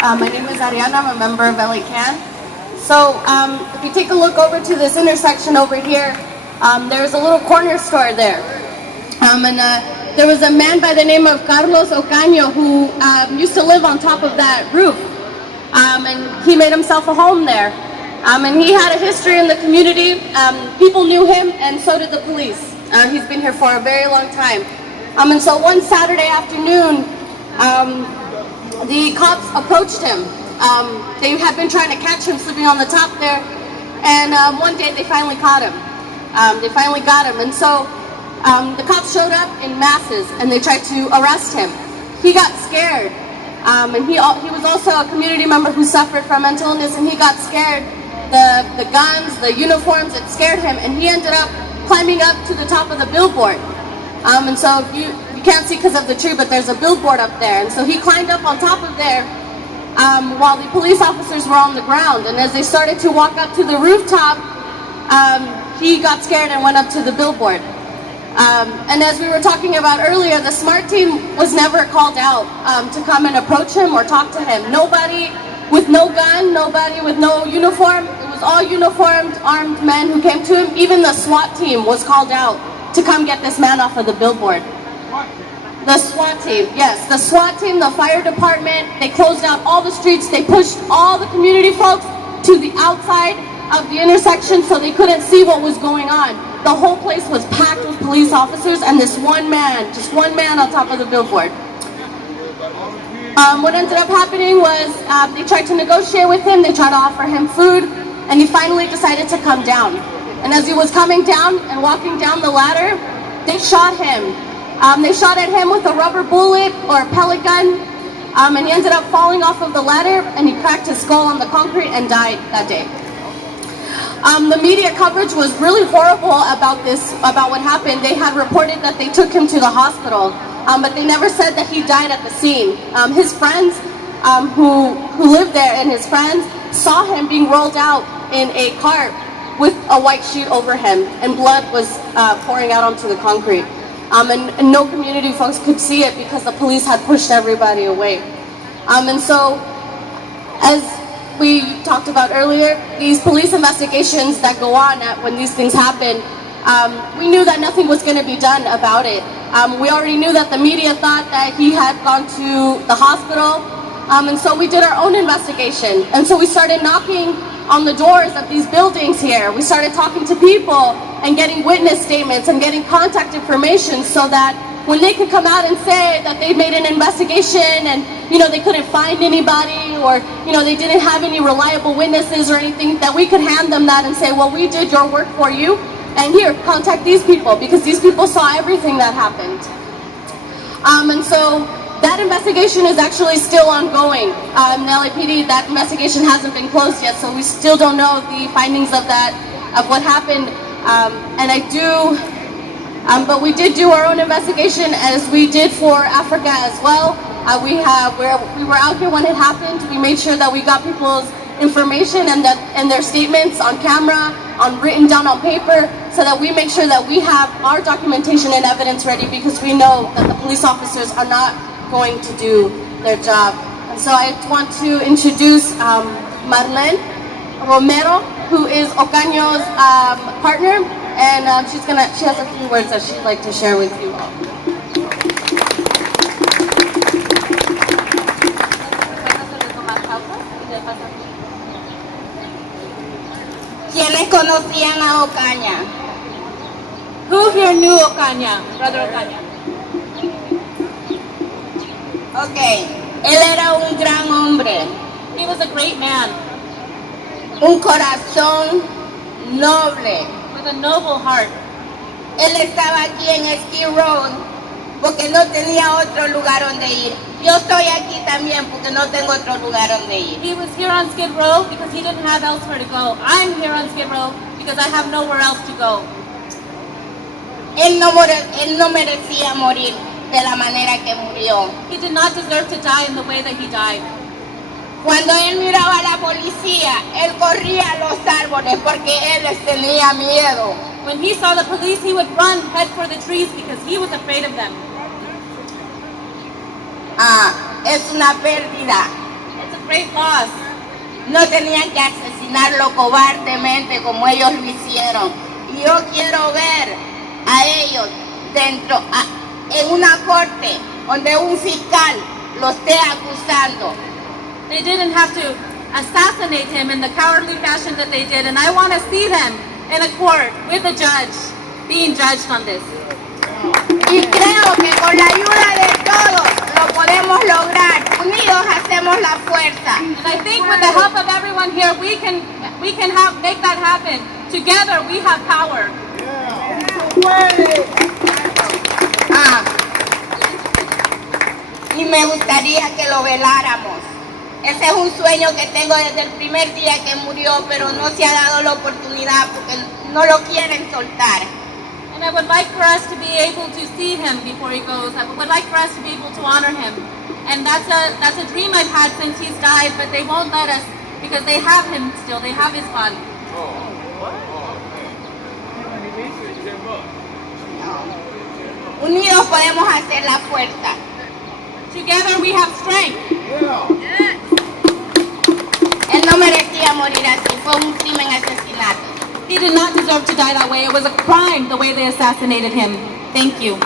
My name is Ariana. I'm a member of LAPD. So if you take a look over to this intersection over here, there's a little corner store there. There was a man by the name of Carlos Ocaño who used to live on top of that roof. And he made himself a home there. And he had a history in the community. People knew him, and so did the police. He's been here for a very long time. And so one Saturday afternoon, the cops approached him. They had been trying to catch him sleeping on the top there, and one day they finally caught him. They finally got him, and so the cops showed up in masses, and they tried to arrest him. He got scared, and he was also a community member who suffered from mental illness, and he got scared. The guns, the uniforms, it scared him, and he ended up climbing up to the top of the billboard. And so you can't see because of the tree, but there's a billboard up there, and so he climbed up on top of there while the police officers were on the ground. And as they started to walk up to the rooftop, he got scared and went up to the billboard. And as we were talking about earlier, the SMART team was never called out to come and approach him or talk to him. Nobody with no gun, nobody with no uniform. It was all uniformed, armed men who came to him. Even the SWAT team was called out to come get this man off of the billboard. The SWAT team, yes. The SWAT team, the fire department, they closed out all the streets. They pushed all the community folks to the outside of the intersection so they couldn't see what was going on. The whole place was packed with police officers and this one man, just one man on top of the billboard. What ended up happening was they tried to negotiate with him. They tried to offer him food, and he finally decided to come down. And as he was coming down and walking down the ladder, they shot him. They shot at him with a rubber bullet or a pellet gun, and he ended up falling off of the ladder, and he cracked his skull on the concrete and died that day. The media coverage was really horrible about what happened. They had reported that they took him to the hospital, but they never said that he died at the scene. His friends who lived there and his friends saw him being rolled out in a cart with a white sheet over him, and blood was pouring out onto the concrete. And no community folks could see it because the police had pushed everybody away. And so, as we talked about earlier, these police investigations that go on when these things happen, we knew that nothing was going to be done about it. We already knew that the media thought that he had gone to the hospital, and so we did our own investigation. And so we started knocking on the doors of these buildings here. We started talking to people and getting witness statements and getting contact information so that when they could come out and say that they made an investigation and they couldn't find anybody, or they didn't have any reliable witnesses or anything, that we could hand them that and say, well, we did your work for you, and here, contact these people, because these people saw everything that happened. And so that investigation is actually still ongoing. The LAPD, that investigation hasn't been closed yet, so we still don't know the findings of what happened. But we did do our own investigation, as we did for Africa as well. We were out here when it happened. We made sure that we got people's information and their statements on camera, written down on paper, so that we make sure that we have our documentation and evidence ready, because we know that the police officers are not going to do their job. And so I want to introduce Marlene Romero, who is Ocaño's partner, and she has a few words that she'd like to share with you all. ¿Quiénes conocían a Ocaña? Who here knew Ocaña, Brother Ocaña? Okay, él era un gran hombre, He was a great man un corazón noble. with a noble heart. Él estaba aquí en Ski Road porque no tenía otro lugar donde ir. Yo estoy aquí también porque no tengo otro lugar donde ir. He was here on Skid Row because he didn't have elsewhere to go. I'm here on Skid Row because I have nowhere else to go. Él no merecía morir de la manera que murió. He did not deserve to die in the way that he died. Cuando él miraba a la policía, él corría a los árboles porque él les tenía miedo. When he saw the police, he would run head for the trees because he was afraid of them. Es una pérdida It's a great loss. No tenían que asesinarlo cobardemente como ellos lo hicieron. Y yo quiero ver a ellos en una corte donde un fiscal lo esté acusando. They didn't have to assassinate him in the cowardly fashion that they did, and I want to see them in a court with a judge being judged on this. Y creo que con la ayuda de todos lo podemos lograr. Unidos hacemos la fuerza. And I think with the help of everyone here, we can make that happen. Together, we have power. Y me gustaría que lo veláramos. Ese es un sueño que tengo desde el primer día que murió, pero no se ha dado la oportunidad porque no lo quieren soltar. And I would like for us to be able to see him before he goes. I would like for us to be able to honor him. And that's a dream I've had since he's died, but they won't let us because they have him still. They have his body. Unidos podemos hacer la fuerza. Together we have strength. Él no merecía morir así, fue un crimen asesinato. He did not deserve to die that way. It was a crime the way they assassinated him. Thank you.